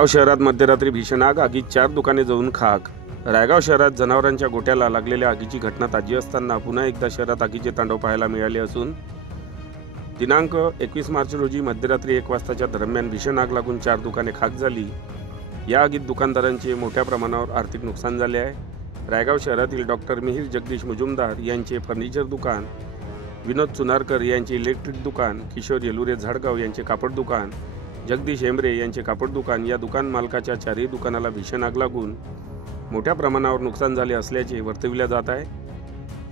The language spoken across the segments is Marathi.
रायगाव शहरात मध्यरात्री भीषण आग, आगीत 4 दुकाने जळून खाक। रायगाव शहरात जनावरांच्या गोट्याला लागलेल्या आगीची घटना ताजी असताना पुन्हा एकदा शहरात आगीचे तांडव पाहायला मिळाले असून दिनांक 21 मार्च रोजी मध्यरात्री 1 वाजताच्या दरम्यान भीषण आग लागून 4 दुकाने खाक झाली। या आगीत दुकानदारांचे मोठ्या प्रमाणावर आर्थिक नुकसान झाले आहे। रायगाव शहरातील डॉक्टर मिहिर जगदीश मुजुमदार यांचे फर्निचर दुकान, विनोद चुनारकर यांचे इलेक्ट्रिक दुकान, किशोर येलुरे झाडगाव यांचे कापड दुकान, जगदीश हेमरे यांचे कापड दुकान या दुकान मालकाच्या 4ही दुकानाला भीषण आग लागून मोठ्या प्रमाणावर नुकसान झाले असल्याचे वर्तविले जात आहे।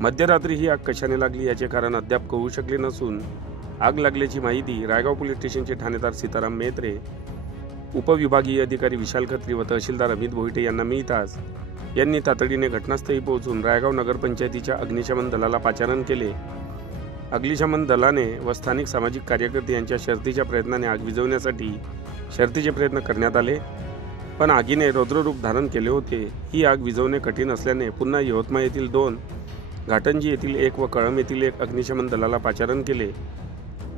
मध्यरात्री ही आग कशाने लागली याचे कारण अद्याप कळू शकले नसून आग लागल्याची माहिती रायगाव पोलीस स्टेशनचे ठाणेदार सीताराम मेत्रे, उपविभागीय अधिकारी विशाल खत्री व तहसीलदार अमित भोईटे यांना मिळताच यांनी तातडीने घटनास्थळी पोहोचून रायगाव नगरपंचायतीच्या अग्निशमन दलाला पाचारण केले। अग्निशमन दलाने व स्थानिक सामाजिक कार्यकर्ते यांच्या शर्थीच्या प्रयत्नाने आग विझवण्यासाठी शर्थीचे प्रयत्न करण्यात आले, पण आगीने रौद्ररूप धारण केले होते। ही आग विझवणे कठीण असल्याने पुन्हा यवतमाळ येथील 2, घाटंजी येथील 1 व कळंब येथील 1 अग्निशमन दलाला पाचारण केले।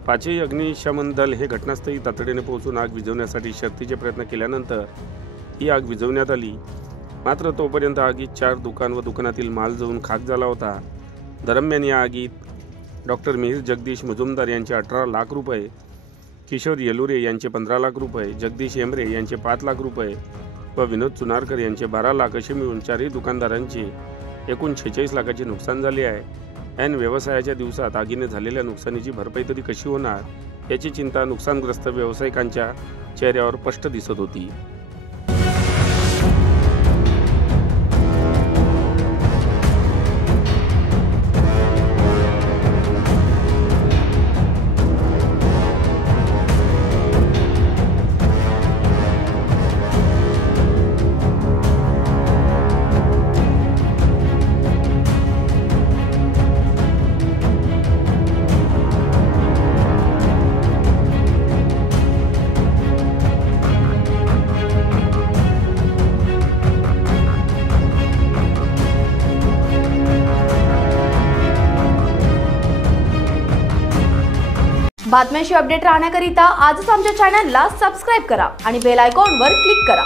5ही अग्निशमन दल हे घटनास्थळी तातडीने पोहोचून आग विझवण्यासाठी शर्थीचे प्रयत्न केल्यानंतर ही आग विझवण्यात आली। मात्र तोपर्यंत आगीत 4 दुकान व दुकानातील माल जळून खाक झाला होता। दरम्यान या आगीत डॉक्टर मिहिर जगदीश मुजुमदार यांचे 18 लाख रुपये, किशोर येलुरे यांचे 15 लाख रुपये, जगदीश हेमरे यांचे 5 लाख रुपये व विनोद चुनारकर यांचे 12 लाख असे मिळून 4ही दुकानदारांचे एकूण 46 लाखाचे नुकसान झाले आहे। ऐन व्यवसायाच्या दिवसात आगीने झालेल्या नुकसानीची भरपाई तरी कशी होणार याची चिंता नुकसानग्रस्त व्यावसायिकांच्या चेहऱ्यावर स्पष्ट दिसत होती। बातम्यांशी अपडेट राहण्याकरिता आजच आमच्या चॅनलला सबस्क्राइब करा आणि बेल आयकॉनवर क्लिक करा।